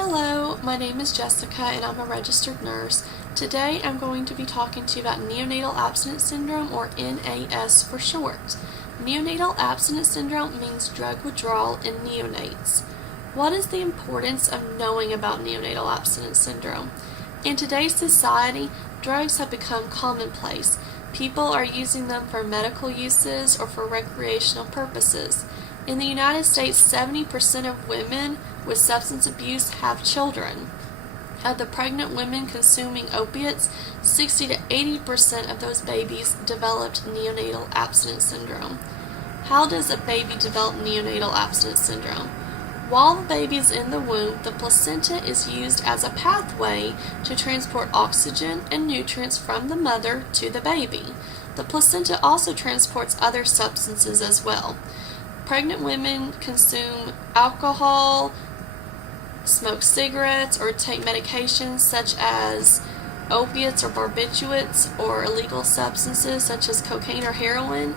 Hello, my name is Jessica and I'm a registered nurse. Today I'm going to be talking to you about Neonatal Abstinence Syndrome, or NAS for short. Neonatal Abstinence Syndrome means drug withdrawal in neonates. What is the importance of knowing about Neonatal Abstinence Syndrome? In today's society, drugs have become commonplace. People are using them for medical uses or for recreational purposes. In the United States, 70% of women with substance abuse have children. Of the pregnant women consuming opiates, 60 to 80% of those babies developed neonatal abstinence syndrome. How does a baby develop neonatal abstinence syndrome? While the baby is in the womb, the placenta is used as a pathway to transport oxygen and nutrients from the mother to the baby. The placenta also transports other substances as well. Pregnant women consume alcohol, smoke cigarettes, or take medications such as opiates or barbiturates, or illegal substances such as cocaine or heroin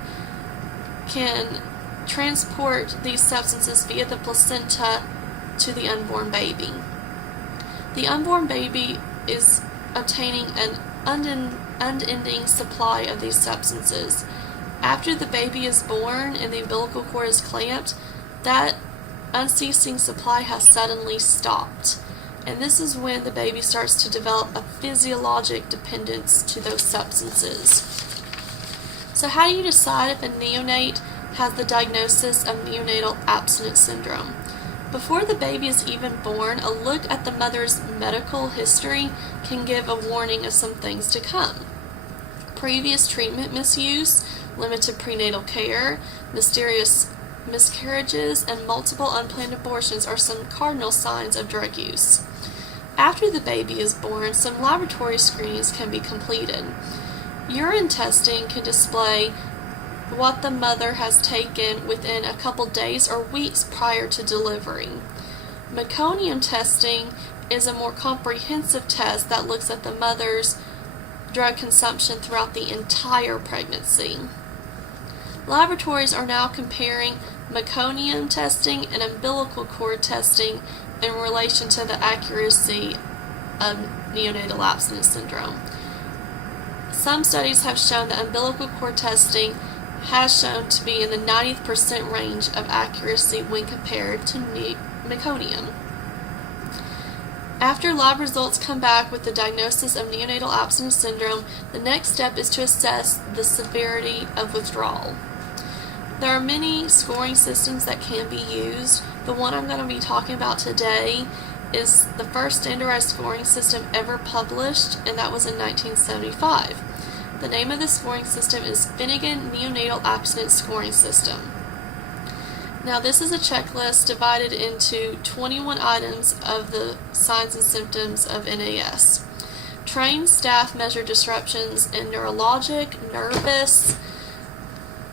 can transport these substances via the placenta to the unborn baby. The unborn baby is obtaining an unending supply of these substances. After the baby is born and the umbilical cord is clamped, that unceasing supply has suddenly stopped. And this is when the baby starts to develop a physiologic dependence to those substances. So how do you decide if a neonate has the diagnosis of neonatal abstinence syndrome? Before the baby is even born, a look at the mother's medical history can give a warning of some things to come. Previous treatment misuse, limited prenatal care, mysterious miscarriages, and multiple unplanned abortions are some cardinal signs of drug use. After the baby is born, some laboratory screenings can be completed. Urine testing can display what the mother has taken within a couple days or weeks prior to delivery. Meconium testing is a more comprehensive test that looks at the mother's drug consumption throughout the entire pregnancy. Laboratories are now comparing meconium testing and umbilical cord testing in relation to the accuracy of neonatal abstinence syndrome. Some studies have shown that umbilical cord testing has shown to be in the 90th% range of accuracy when compared to meconium. After lab results come back with the diagnosis of neonatal abstinence syndrome, the next step is to assess the severity of withdrawal. There are many scoring systems that can be used. The one I'm going to be talking about today is the first standardized scoring system ever published, and that was in 1975. The name of the scoring system is Finnegan Neonatal Abstinence Scoring System. Now, this is a checklist divided into 21 items of the signs and symptoms of NAS. Trained staff measure disruptions in neurologic, nervous,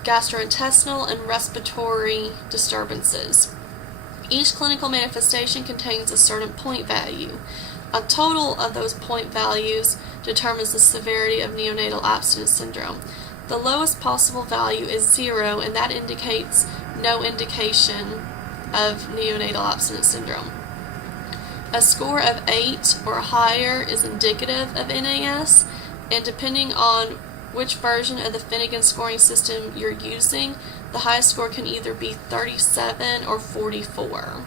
gastrointestinal, and respiratory disturbances. Each clinical manifestation contains a certain point value. A total of those point values determines the severity of neonatal abstinence syndrome. The lowest possible value is 0, and that indicates no indication of neonatal abstinence syndrome. A score of 8 or higher is indicative of NAS, and depending on which version of the Finnegan scoring system you're using, the highest score can either be 37 or 44.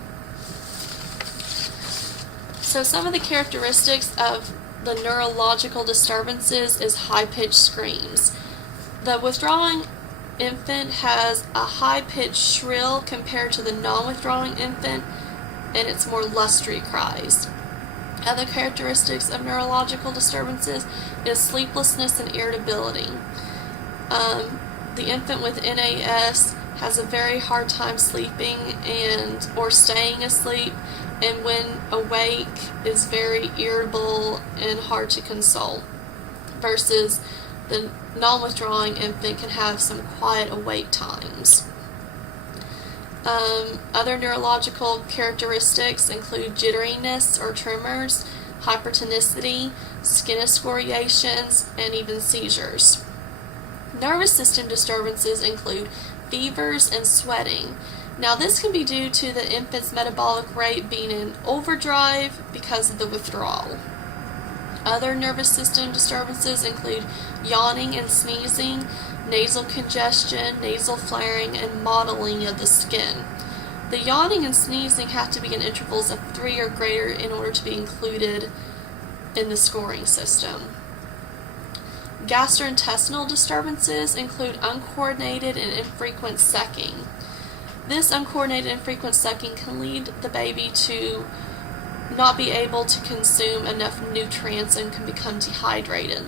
So some of the characteristics of the neurological disturbances is high-pitched screams. The withdrawing infant has a high-pitched shrill compared to the non-withdrawing infant, and it's more lustry cries. Other characteristics of neurological disturbances is sleeplessness and irritability. The infant with NAS has a very hard time sleeping or staying asleep, and when awake is very irritable and hard to console, versus the non-withdrawing infant can have some quiet awake times. Other neurological characteristics include jitteriness or tremors, hypertonicity, skin excoriations, and even seizures. Nervous system disturbances include fevers and sweating. Now, this can be due to the infant's metabolic rate being in overdrive because of the withdrawal. Other nervous system disturbances include yawning and sneezing, nasal congestion, nasal flaring, and mottling of the skin. The yawning and sneezing have to be in intervals of 3 or greater in order to be included in the scoring system. Gastrointestinal disturbances include uncoordinated and infrequent sucking. This uncoordinated and infrequent sucking can lead the baby to not be able to consume enough nutrients and can become dehydrated.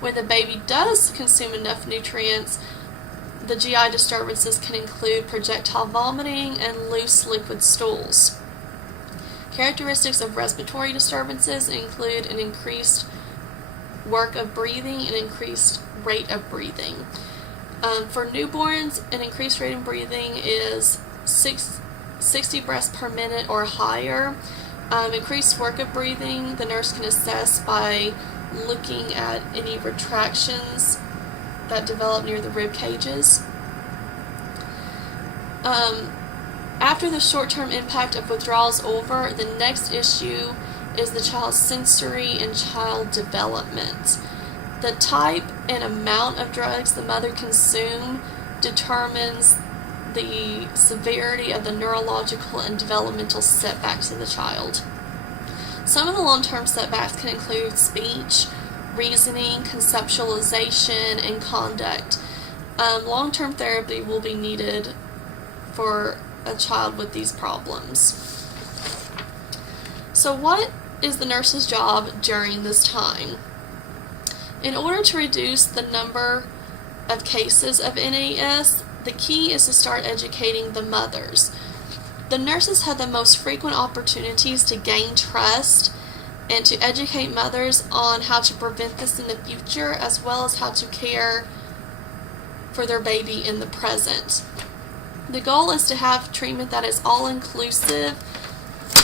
When the baby does consume enough nutrients, the GI disturbances can include projectile vomiting and loose liquid stools. Characteristics of respiratory disturbances include an increased work of breathing and increased rate of breathing. For newborns, an increased rate of breathing is 60 breaths per minute or higher. Increased work of breathing, the nurse can assess by looking at any retractions that develop near the rib cages. After the short-term impact of withdrawal is over, the next issue is the child's sensory and child development. The type and amount of drugs the mother consumes determines the severity of the neurological and developmental setbacks of the child. Some of the long-term setbacks can include speech, reasoning, conceptualization, and conduct. Long-term therapy will be needed for a child with these problems. So what is the nurse's job during this time? In order to reduce the number of cases of NAS, the key is to start educating the mothers. The nurses have the most frequent opportunities to gain trust and to educate mothers on how to prevent this in the future, as well as how to care for their baby in the present. The goal is to have treatment that is all-inclusive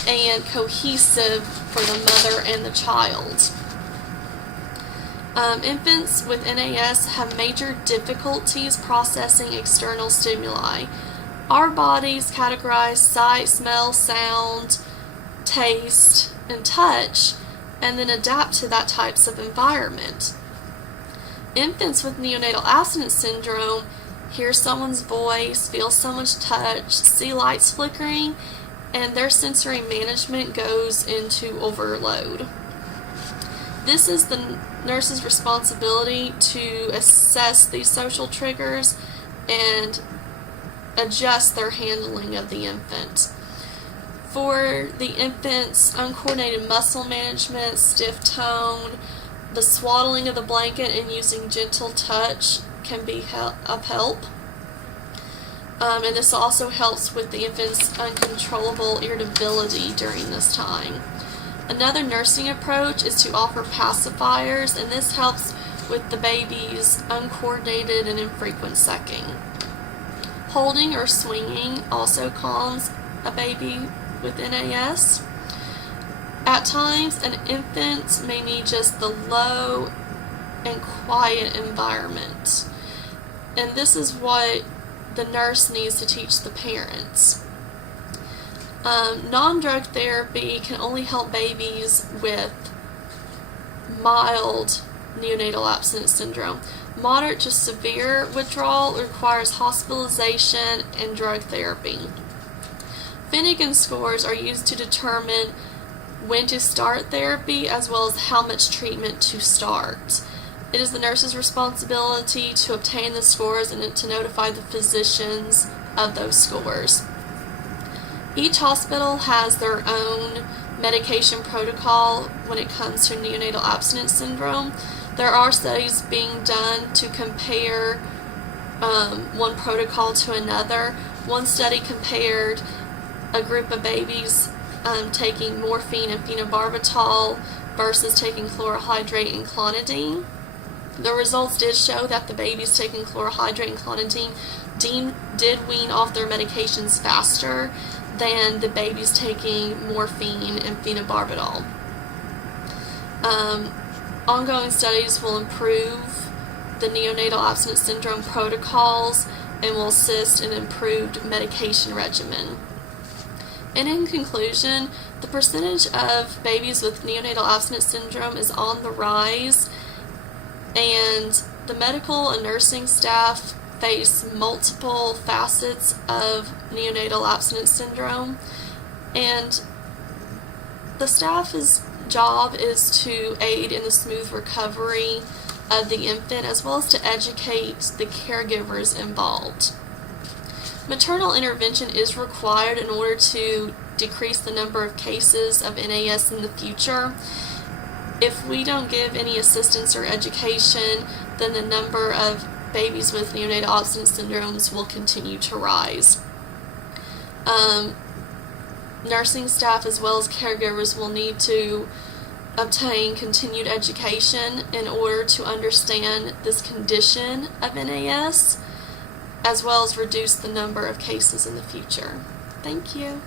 and cohesive for the mother and the child. Infants with NAS have major difficulties processing external stimuli. Our bodies categorize sight, smell, sound, taste, and touch, and then adapt to that types of environment. Infants with neonatal abstinence syndrome hear someone's voice, feel someone's touch, see lights flickering, and their sensory management goes into overload. This is the nurse's responsibility to assess these social triggers and adjust their handling of the infant. For the infant's uncoordinated muscle management, stiff tone, the swaddling of the blanket and using gentle touch can be of help. And this also helps with the infant's uncontrollable irritability during this time. Another nursing approach is to offer pacifiers, and this helps with the baby's uncoordinated and infrequent sucking. Holding or swinging also calms a baby with NAS. At times, an infant may need just the low and quiet environment, and this is what the nurse needs to teach the parents. Non-drug therapy can only help babies with mild neonatal abstinence syndrome. Moderate to severe withdrawal requires hospitalization and drug therapy. Finnegan scores are used to determine when to start therapy as well as how much treatment to start. It is the nurse's responsibility to obtain the scores and to notify the physicians of those scores. Each hospital has their own medication protocol when it comes to neonatal abstinence syndrome. There are studies being done to compare one protocol to another. One study compared a group of babies taking morphine and phenobarbital versus taking chlorohydrate and clonidine. The results did show that the babies taking chlorohydrate and clonidine did wean off their medications faster than the babies taking morphine and phenobarbital. Ongoing studies will improve the neonatal abstinence syndrome protocols and will assist in improved medication regimen. And in conclusion, the percentage of babies with neonatal abstinence syndrome is on the rise, and the medical and nursing staff face multiple facets of neonatal abstinence syndrome, and the staff's job is to aid in the smooth recovery of the infant as well as to educate the caregivers involved. Maternal intervention is required in order to decrease the number of cases of NAS in the future. If we don't give any assistance or education, then the number of babies with neonatal abstinence syndromes will continue to rise. Nursing staff as well as caregivers will need to obtain continued education in order to understand this condition of NAS, as well as reduce the number of cases in the future. Thank you.